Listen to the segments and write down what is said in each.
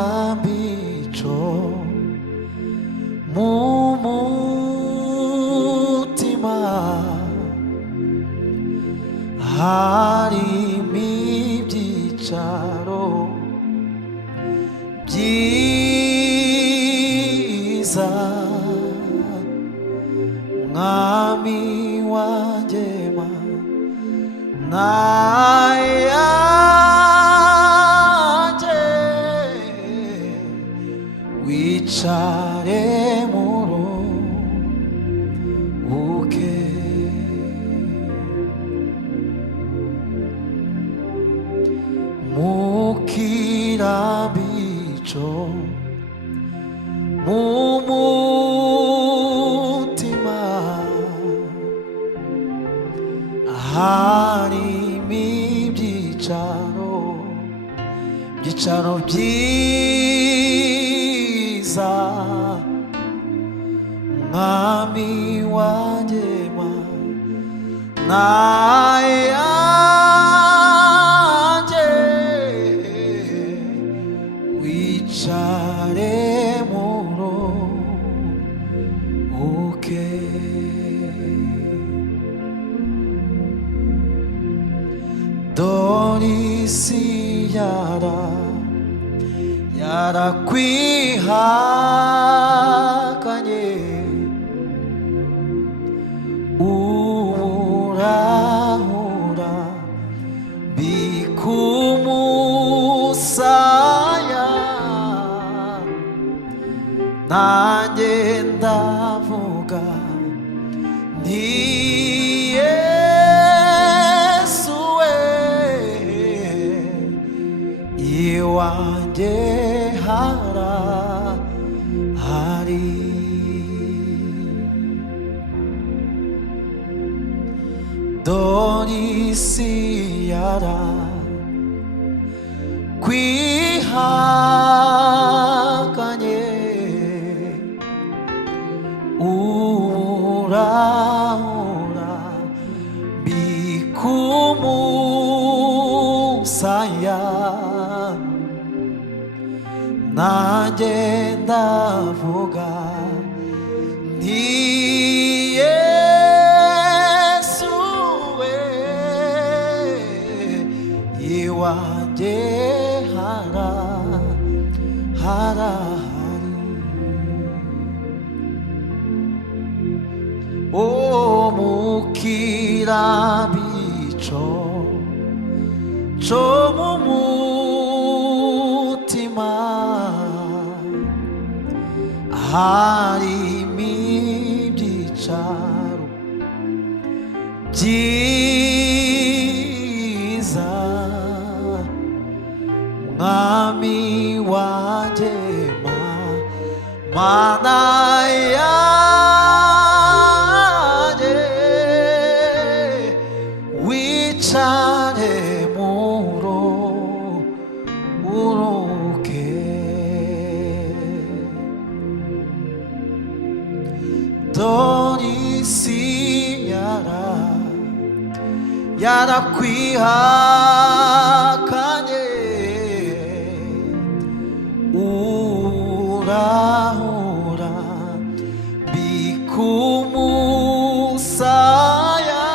Mukirambicho mumutima harimo ibyicaro byiza, mwami wanjye mana yanjye, wicare muruhuke. Mukirambicho mumutima harimo ibyicaro byiza, mwami wanjye mana yanjye, wicare muruhuke. Dore isi yarakwihakanye, urahura bikumusaya, nanjye ndavuga nti Yesu we, iwanjye harahari. Dore isi yarakwihakanye, urahura bikumusaya, nanjye ndavuga nti Yesu we, iwanjye harahari. O mukirambicho cyo mumutima harimo ibyicaro byiza, mwami wanjye mana yanjye, wicare muruhuke. Dore isi yarakwihakanye, urahura bikumusaya,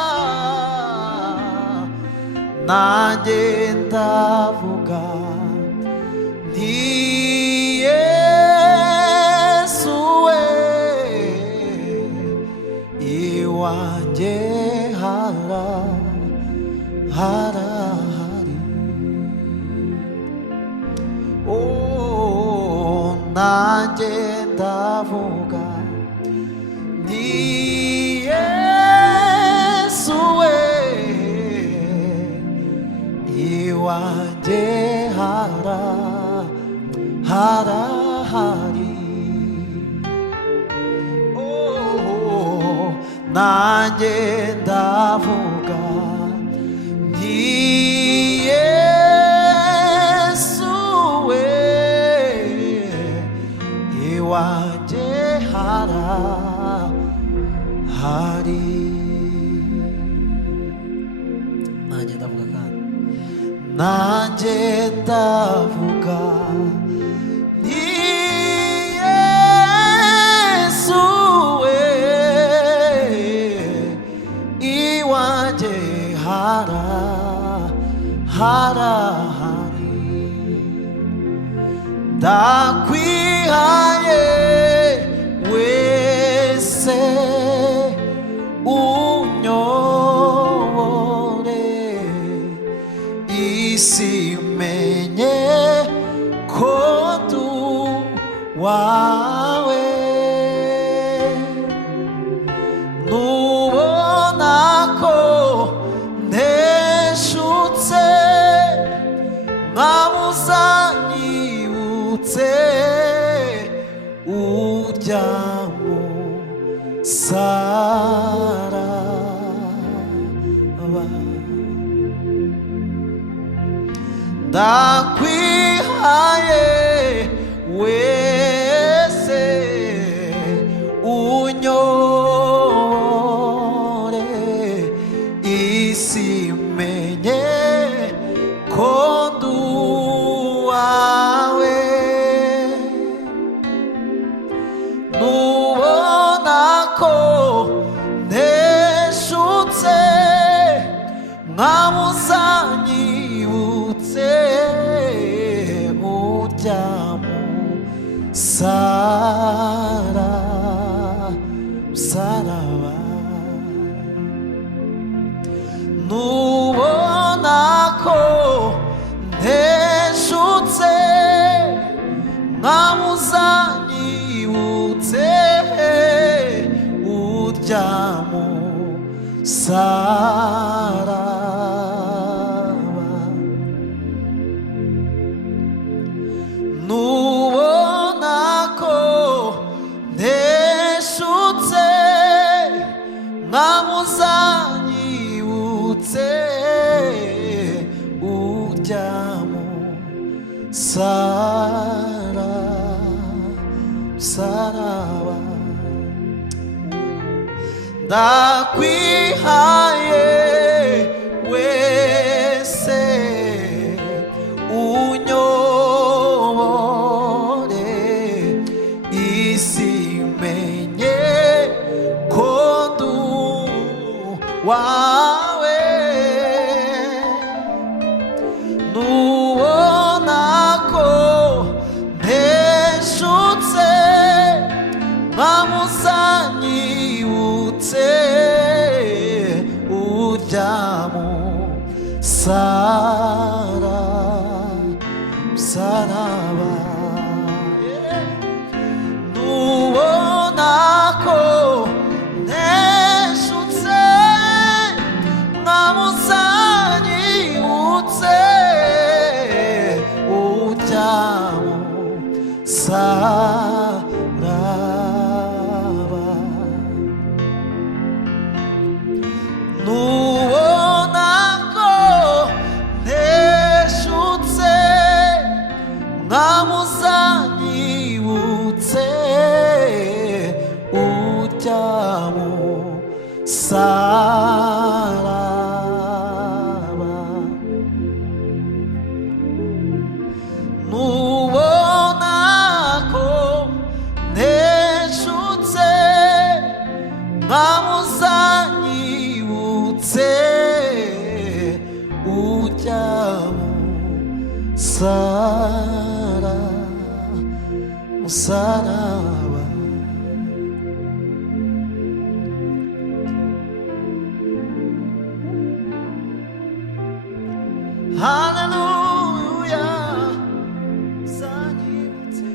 nanjye ndavuga nti Yesu we, iwanjye harahari. Oh, nanjye ndavuga nti Yesu we, iwanjye harahari. Oh, nanjye ndavuga nti Yesu we, iwanjye nanjye ndavuga kandi nanjye ndavuga ni Yesu we iwanjye harahari ndakwihaye wese unyobore isi menye ko ndu wawe nubona ko nteshutse mwamuzanyibutse urya musaraba ndakwihaye wese unyobore isi menye ko ndu wawe nubona ko nteshutse mwamuzanyibutse urya musaraba nubona ko nteshutse mwamuzanyibutse urya musaraba nubona ko nteshutse mwamuzanyibutse urya musaraba ndakwihaye wese unyobore isi menye ko ndu wawe nubona ko nteshutse mwamuzanyibutse urya musaraba nubona ko nteshutse mwamuzanyibutse urya musaraba nubona ko nteshutse mwamuzanyibutse urya musaraba nubona ko nteshutse mwamuzanyibutse urya musaraba Hallelujah zanyibutse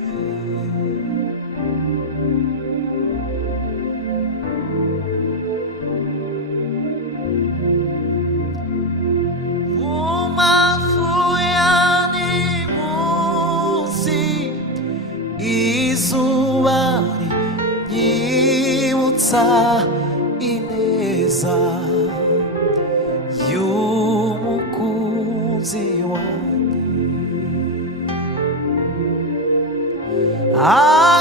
izuba rinyibutsa ineza y'umukunzi wanjye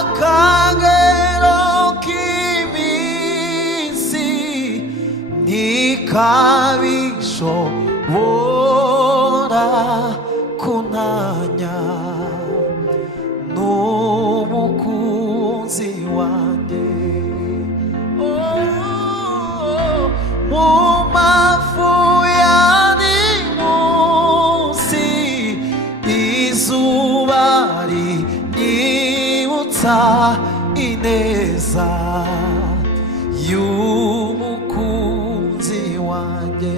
akagero k'iminsi ntikabishoboye kunanya n'umukunzi wanjye. Mu mafu ya nimunsi izuba rinyibutsa ineza y'umukunzi wanjye.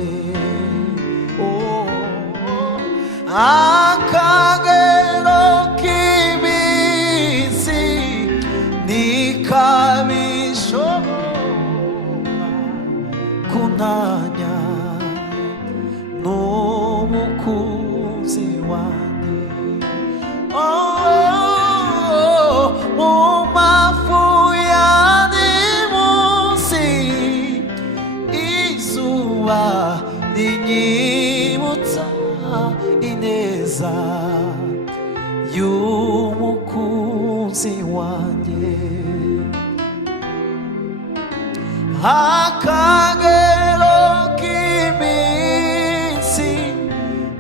Akagero k'iminsi ntikabishobora kunanya n'umukunzi wanjye. Mu mafu ya nimunsi izuba rinyibutsa ineza y'umukunzi wanjye. Akagero k'iminsi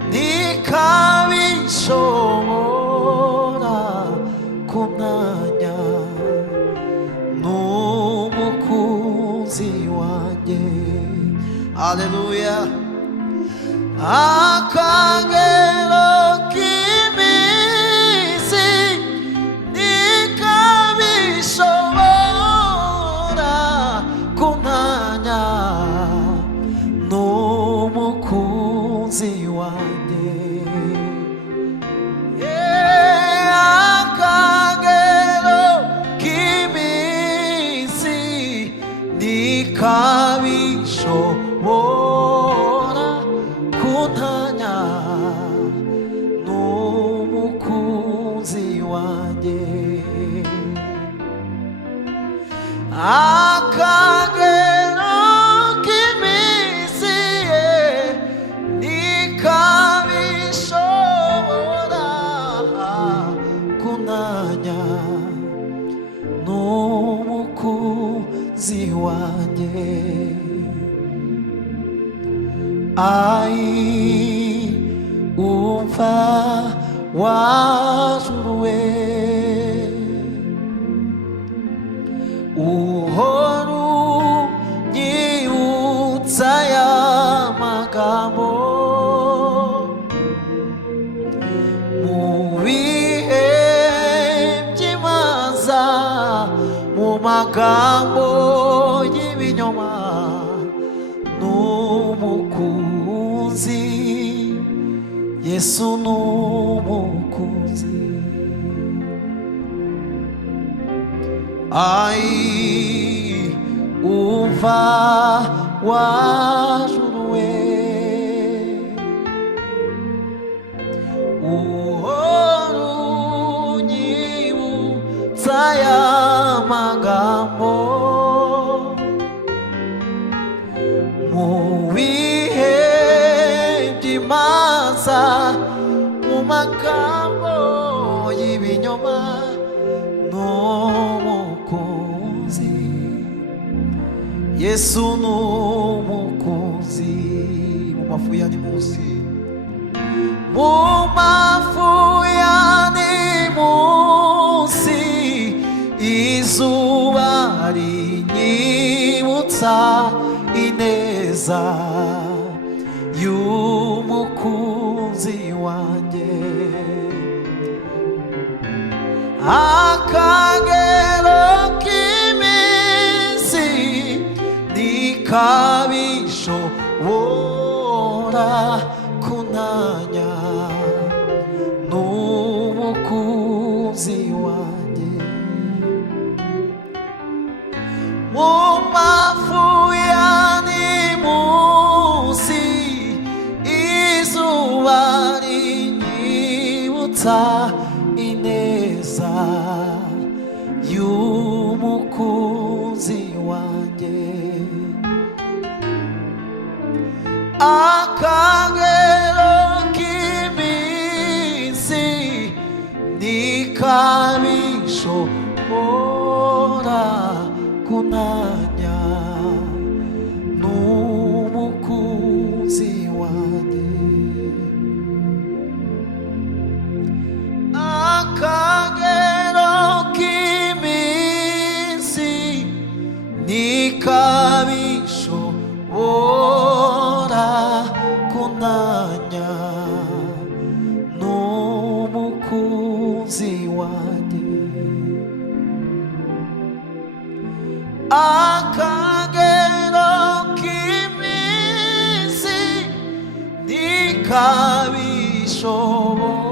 ntikabishobora kunanya n'umukunzi wanjye. Haleluya. Akagero k'iminsi ntikabishobora kunanya n'umukunzi wanjye. Akagero k'iminsi ntikabishobora kunanya n'umukunzi wanjye. Akagero k'iminsi ntikabishobora kunanya n'umukunzi wanjye. Ai umva wajuruwe uhora unyibutsa ya magambo mu bihe by'imanza, mu magambo y'ibinyoma n'umukunzi. Yesu n'umukunzi. Ai umva wajuruwe uhora unyibutsa ya magambo mu bihe by'imanza, mu magambo y'ibinyoma n'umukunzi. Yesu n'umukunzi. Mu mafu ya nimunsi, mu mafu ya nimunsi izuba rinyibutsa ineza y'umukunzi wanjye. Akagero k'iminsi ntikabishobora kunanya n'umukunzi wanjye. Mu mafu ya nimunsi izuba rinyibutsa ineza y'umukunzi wanjye. Akagero k'iminsi ntikabishobora kunanya n'umukunzi wanjye. umwanya n'umukunzi wanjye, akagero k'iminsi ntikabishobora